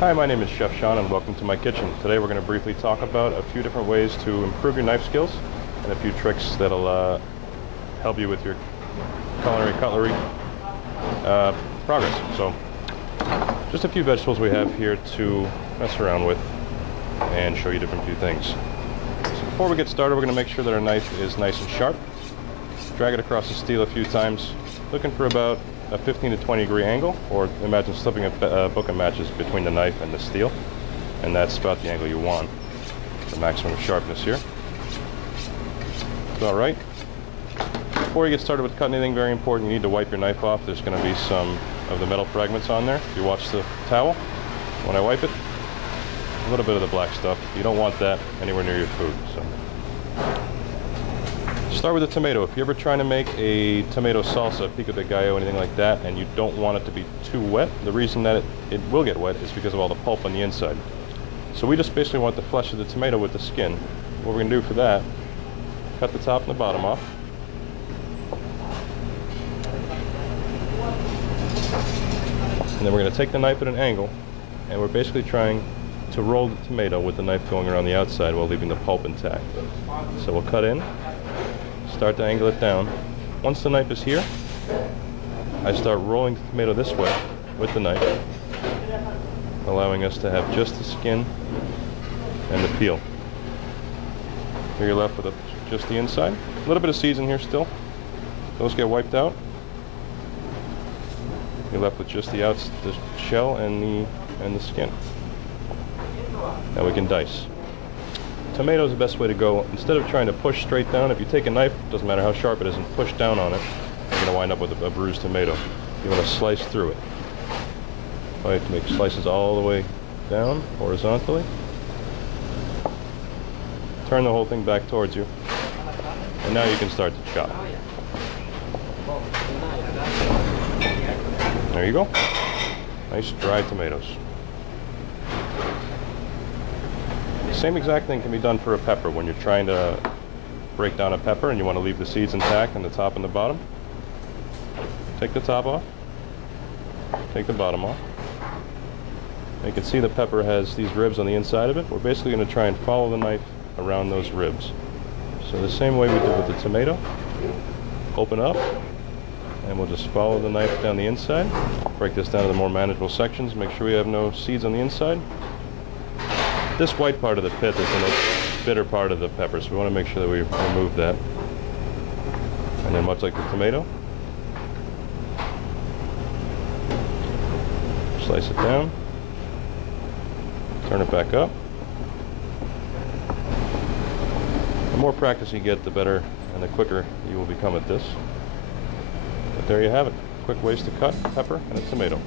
Hi, my name is Chef Sean and welcome to my kitchen. Today we're going to briefly talk about a few different ways to improve your knife skills and a few tricks that'll help you with your culinary cutlery progress. So, just a few vegetables we have here to mess around with and show you different few things. So before we get started, we're going to make sure that our knife is nice and sharp. Drag it across the steel a few times, looking for about a 15 to 20 degree angle, or imagine slipping a book of matches between the knife and the steel, and that's about the angle you want for maximum sharpness here. All right. Before you get started with cutting anything, very important, you need to wipe your knife off. There's going to be some of the metal fragments on there. If you watch the towel, when I wipe it, a little bit of the black stuff. You don't want that anywhere near your food. So, start with the tomato. If you're ever trying to make a tomato salsa, pico de gallo, anything like that, and you don't want it to be too wet, the reason that it will get wet is because of all the pulp on the inside. So we just basically want the flesh of the tomato with the skin. What we're going to do for that, cut the top and the bottom off. And then we're going to take the knife at an angle, and we're basically trying to roll the tomato with the knife going around the outside while leaving the pulp intact. So we'll cut in, start to angle it down. Once the knife is here, I start rolling the tomato this way with the knife, allowing us to have just the skin and the peel. Here you're left with just the inside. A little bit of seeds in here still. Those get wiped out. You're left with just the shell and the skin. Now we can dice. Tomato is the best way to go. Instead of trying to push straight down, if you take a knife, doesn't matter how sharp it is, and push down on it, you're going to wind up with a bruised tomato. You want to slice through it. Right, make slices all the way down horizontally. Turn the whole thing back towards you, and now you can start to chop. There you go. Nice dry tomatoes. Same exact thing can be done for a pepper. When you're trying to break down a pepper and you want to leave the seeds intact on the top and the bottom, take the top off, take the bottom off. You can see the pepper has these ribs on the inside of it. We're basically going to try and follow the knife around those ribs. So the same way we did with the tomato, open up, and we'll just follow the knife down the inside. Break this down to the more manageable sections. Make sure we have no seeds on the inside. This white part of the pit is in the bitter part of the pepper, so we want to make sure that we remove that. And then much like the tomato, slice it down, turn it back up. The more practice you get, the better and the quicker you will become at this. But there you have it. Quick ways to cut pepper and a tomato.